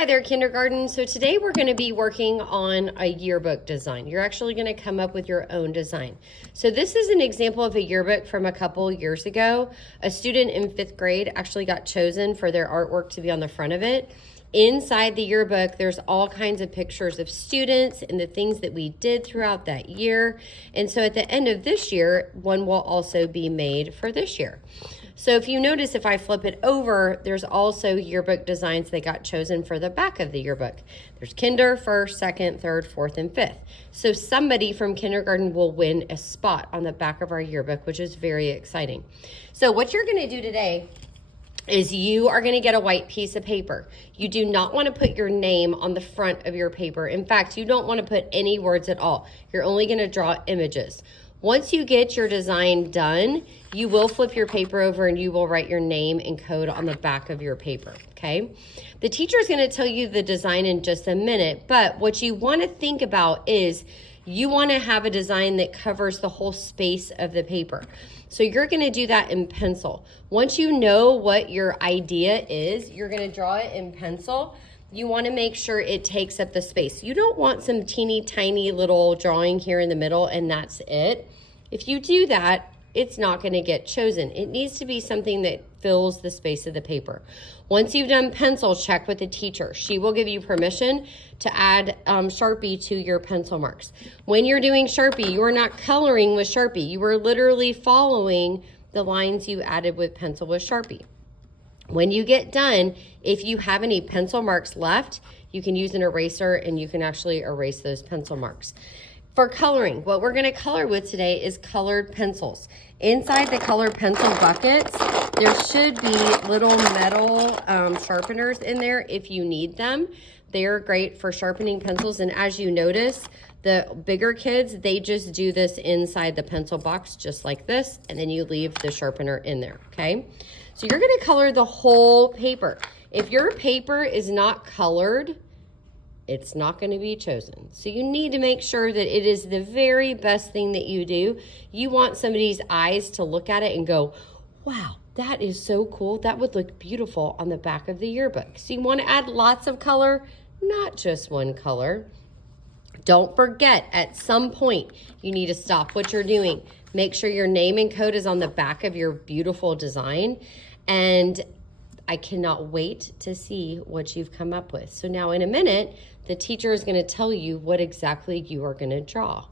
Hi there, kindergarten. So today we're going to be working on a yearbook design. You're actually going to come up with your own design. So this is an example of a yearbook from a couple years ago. A student in 5th grade actually got chosen for their artwork to be on the front of it. Inside the yearbook, there's all kinds of pictures of students and the things that we did throughout that year. And so at the end of this year, one will also be made for this year. So if you notice, if I flip it over, there's also yearbook designs that got chosen for the back of the yearbook. There's kinder, first, second, third, fourth, and fifth. So somebody from kindergarten will win a spot on the back of our yearbook, which is very exciting. So what you're gonna do today is you are going to get a white piece of paper. You do not want to put your name on the front of your paper. In fact, you don't want to put any words at all. You're only going to draw images. Once you get your design done, you will flip your paper over and you will write your name and code on the back of your paper, okay? The teacher is going to tell you the design in just a minute, but what you want to think about is you want to have a design that covers the whole space of the paper. So you're going to do that in pencil. Once you know what your idea is, you're going to draw it in pencil. You want to make sure it takes up the space. You don't want some teeny tiny little drawing here in the middle and that's it. If you do that, it's not going to get chosen. It needs to be something that fills the space of the paper. Once you've done pencil, check with the teacher. She will give you permission to add Sharpie to your pencil marks. When you're doing Sharpie, you are not coloring with Sharpie. You are literally following the lines you added with pencil with Sharpie. When you get done, if you have any pencil marks left, you can use an eraser and you can actually erase those pencil marks. For coloring, what we're going to color with today is colored pencils. Inside the colored pencil buckets, there should be little metal sharpeners in there if you need them. They're great for sharpening pencils, and as you notice, the bigger kids, they just do this inside the pencil box just like this, and then you leave the sharpener in there, okay? So you're going to color the whole paper. If your paper is not colored, it's not going to be chosen. So you need to make sure that it is the very best thing that you do. You want somebody's eyes to look at it and go, wow, that is so cool. That would look beautiful on the back of the yearbook. So you want to add lots of color, not just one color. Don't forget, at some point, you need to stop what you're doing. Make sure your name and code is on the back of your beautiful design. And I cannot wait to see what you've come up with. So now in a minute, the teacher is going to tell you what exactly you are going to draw.